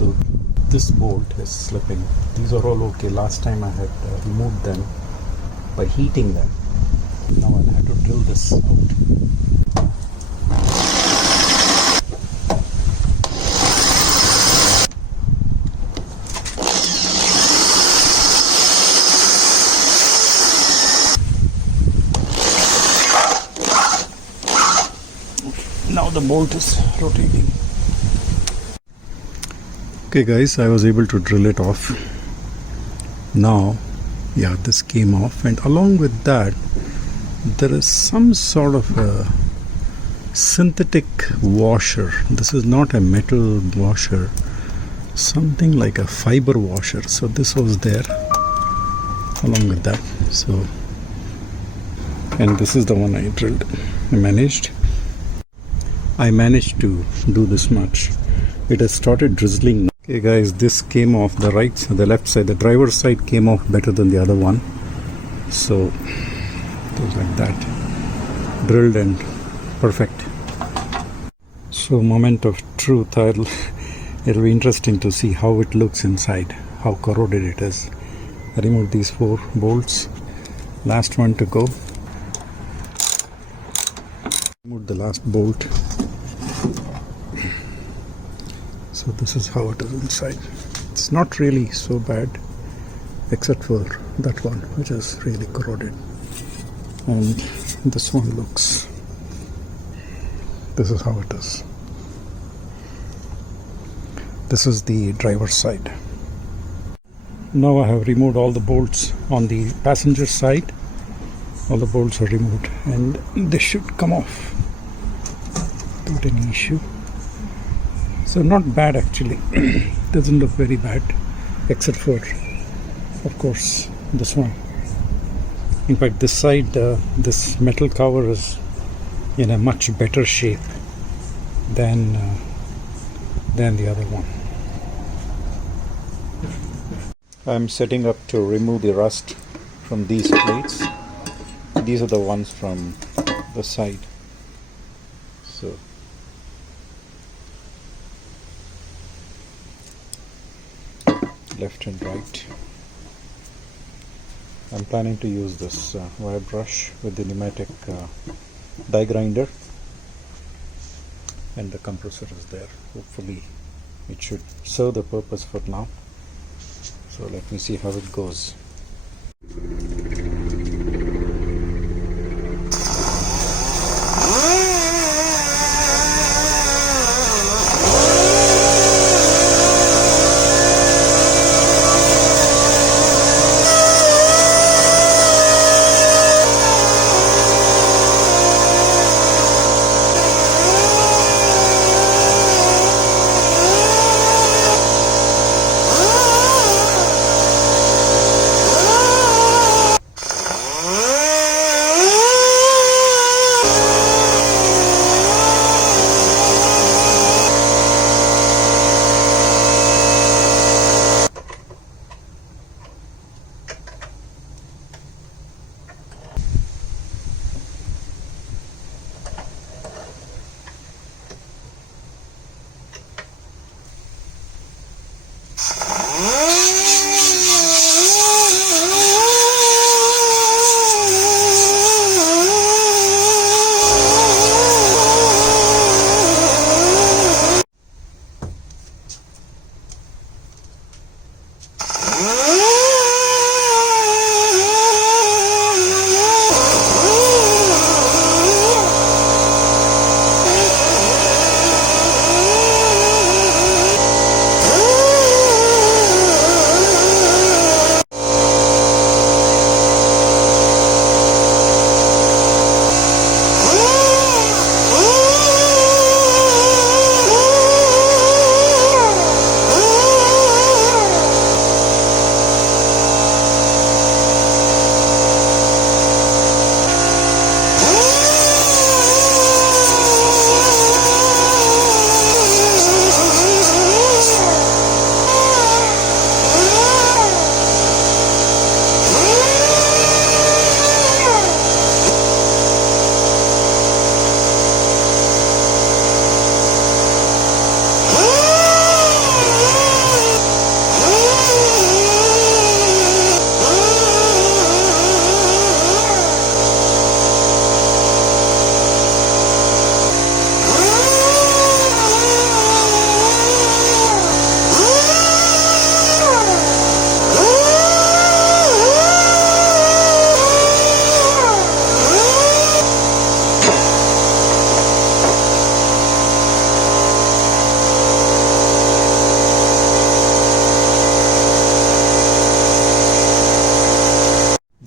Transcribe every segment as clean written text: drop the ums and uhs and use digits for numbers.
So this bolt is slipping. These are all okay. Last time I had removed them by heating them. Now I'll have to drill this out. Now the bolt is rotating. Okay guys, I was able to drill it off. Now, yeah, this came off, and along with that there is some sort of a synthetic washer. This is not a metal washer, something like a fiber washer. So this was there along with that. So, and this is the one I drilled. I managed to do this much. It has started drizzling. Okay guys, this came off the left side. The driver's side came off better than the other one. So it was like that, drilled and perfect. So moment of truth. It'll be interesting to see how it looks inside, how corroded it is. I removed these 4 bolts. Last one to go. Removed the last bolt. So this is how it is inside. It's not really so bad, except for that one, which is really corroded. And this one looks, this is how it is. This is the driver's side. Now I have removed all the bolts on the passenger side. All the bolts are removed, and this should come off without any issue. So not bad actually. Doesn't look very bad, except for, of course, this one. In fact, this side, this metal cover is in a much better shape than the other one. I'm setting up to remove the rust from these plates. These are the ones from the side. So left and right. I'm planning to use this wire brush with the pneumatic die grinder, and the compressor is there. Hopefully it should serve the purpose for now. So let me see how it goes.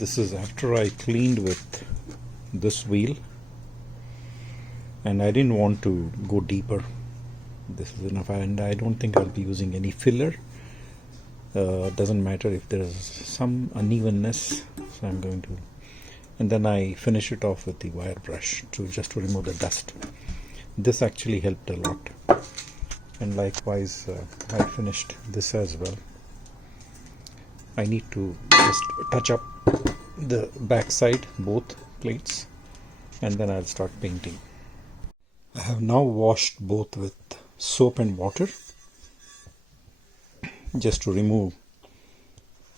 This is after I cleaned with this wheel, and I didn't want to go deeper. This is enough, and I don't think I'll be using any filler. Doesn't matter if there is some unevenness, so I'm going to, and then I finish it off with the wire brush to remove the dust. This actually helped a lot, and likewise I finished this as well. I need to just touch up the back side, both plates, and then I'll start painting. I have now washed both with soap and water just to remove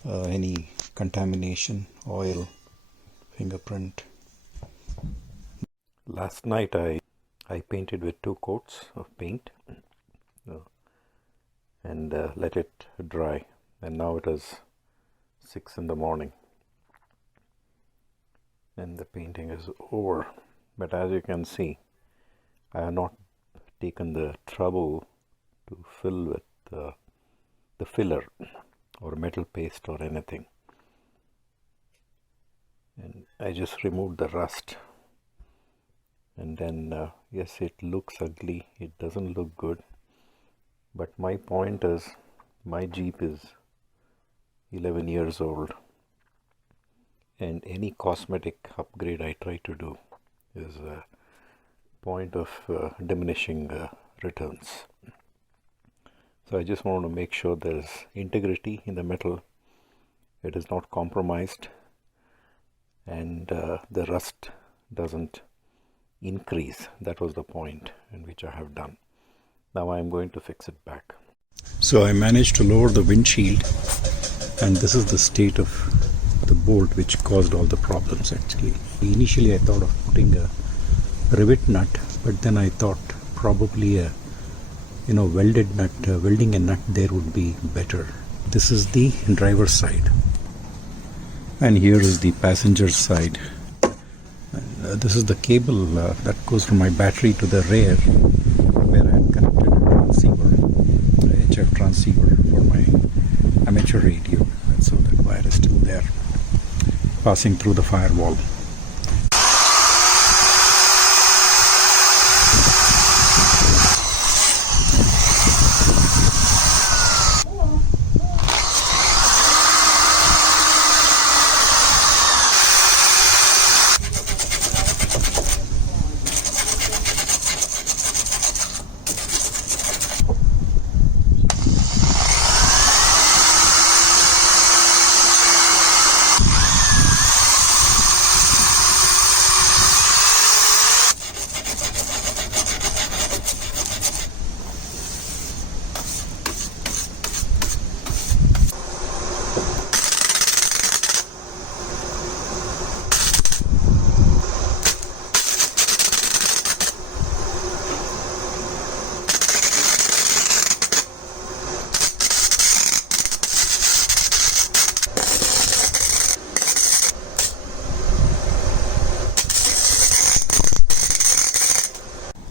any contamination, oil, fingerprint. Last night I painted with 2 coats of paint and let it dry, and now it is 6 in the morning and the painting is over. But as you can see, I have not taken the trouble to fill with the filler or metal paste or anything, and I just removed the rust. And then yes, it looks ugly, it doesn't look good, but my point is, my Jeep is 11 years old, and any cosmetic upgrade I try to do is a point of diminishing returns. So I just want to make sure there is integrity in the metal, it is not compromised, and the rust doesn't increase. That was the point in which I have done. Now I am going to fix it back. So I managed to lower the windshield, and this is the state of the bolt which caused all the problems actually. Initially I thought of putting a rivet nut, but then I thought probably a welded nut, welding a nut there would be better. This is the driver's side, and here is the passenger side. This is the cable that goes from my battery to the rear, where I had connected a transceiver, HF transceiver for my amateur radio, and so that wire is still there, passing through the firewall.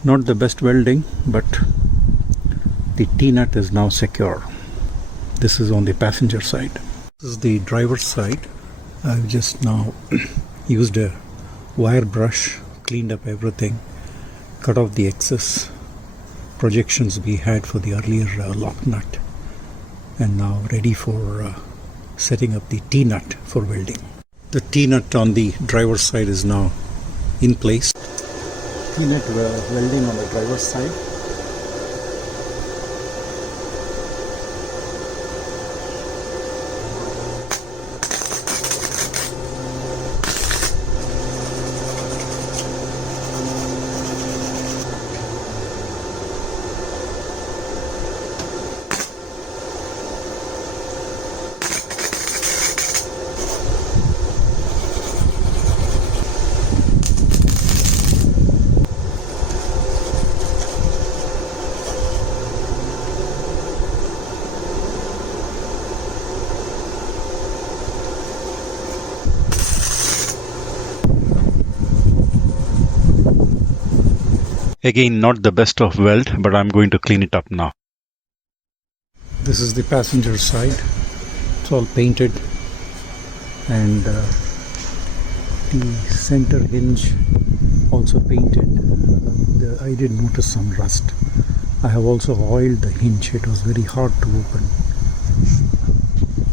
Not the best welding, but the T-nut is now secure. This is on the passenger side. This is the driver's side. I've just now used a wire brush, cleaned up everything, cut off the excess projections we had for the earlier lock nut, and now ready for setting up the T-nut for welding. The T-nut on the driver's side is now in place. T-nut welding on the driver's side. Again, not the best of weld, but I'm going to clean it up now. This is the passenger side. It's all painted, and The center hinge also painted. I did notice some rust. I have also oiled the hinge. It was very hard to open.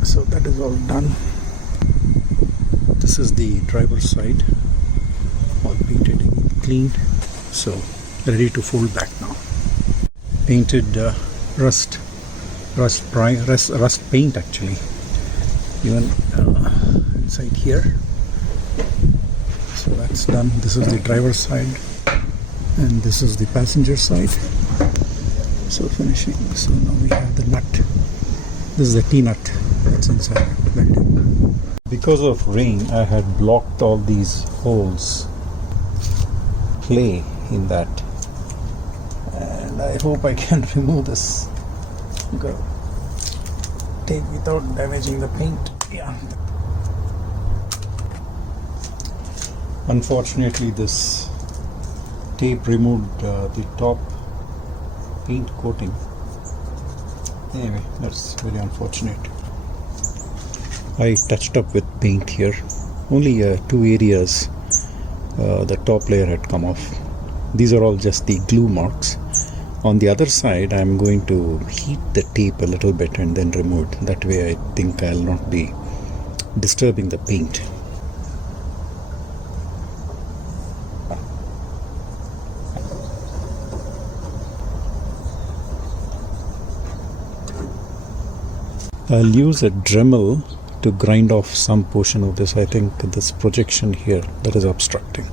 So that is all done. This is the driver's side, all painted and cleaned. So ready to fold back now. Painted rust paint actually, even inside here. So that's done. This is the driver's side and this is the passenger side. So finishing. So now we have the nut. This is the T-nut that's inside welded. Because of rain, I had blocked all these holes, clay in that, and I hope I can remove this tape without damaging the paint. Yeah. Unfortunately, this tape removed the top paint coating. Anyway, that's very unfortunate. I touched up with paint here. Only 2 areas the top layer had come off. These are all just the glue marks. On the other side, I'm going to heat the tape a little bit and then remove it. That way I think I'll not be disturbing the paint. I'll use a Dremel to grind off some portion of this. I think this projection here that is obstructing.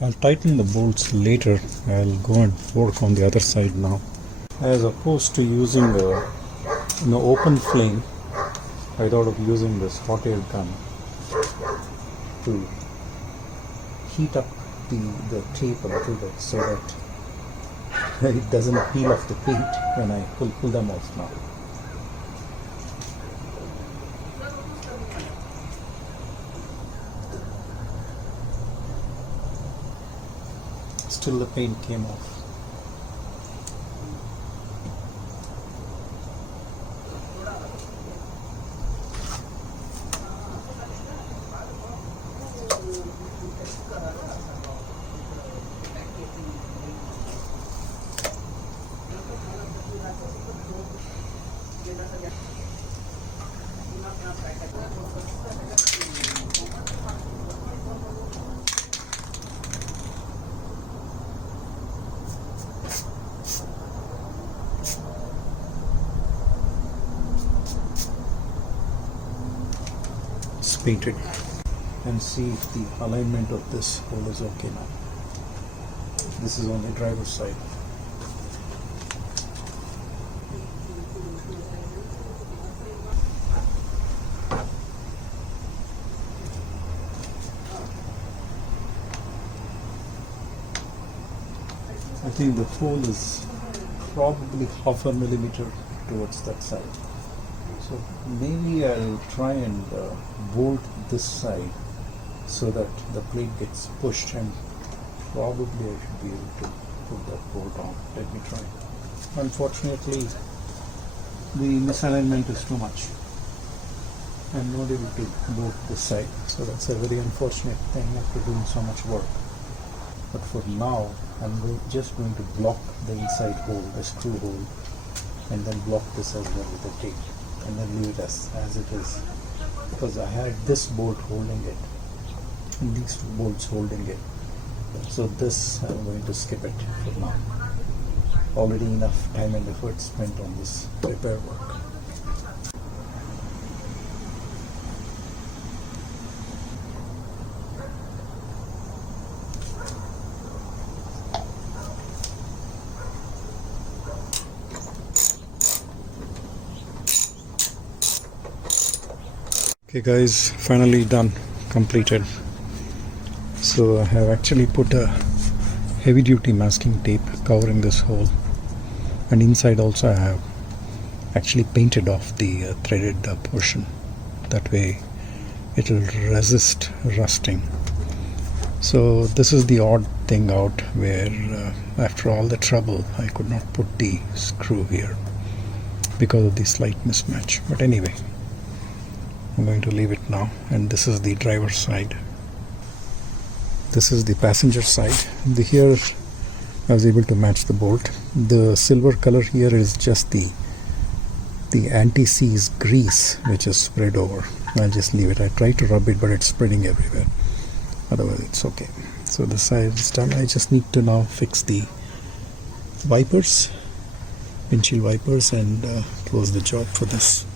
I'll tighten the bolts later. I'll go and work on the other side now. As opposed to using open flame, I thought of using this hot air gun to heat up the tape a little bit so that it doesn't peel off the paint when I pull them off now. Still the paint came off. Painted and see if the alignment of this hole is okay now. This is on the driver's side. I think the hole is probably 0.5 millimeter towards that side. So maybe I'll try and bolt this side so that the plate gets pushed, and probably I should be able to put that bolt on. Let me try. Unfortunately, the misalignment is too much. I'm not able to bolt this side, so that's a very unfortunate thing after doing so much work. But for now, I'm just going to block the inside hole, the screw hole, and then block this as well with a tape, and then leave it as it is, because I had this bolt holding it and these bolts holding it. So this I'm going to skip it for now. Already enough time and effort spent on this repair work. Okay guys, finally done, completed. So I have actually put a heavy duty masking tape covering this hole, and inside also I have actually painted off the threaded portion. That way it will resist rusting. So this is the odd thing out where after all the trouble I could not put the screw here because of the slight mismatch. But anyway, I'm going to leave it now, and this is the driver's side. This is the passenger side. Here I was able to match the bolt. The silver color here is just the anti-seize grease which is spread over. I'll just leave it. I tried to rub it, but it's spreading everywhere. Otherwise it's okay. So this side is done. I just need to now fix the wipers, windshield wipers, and close the job for this.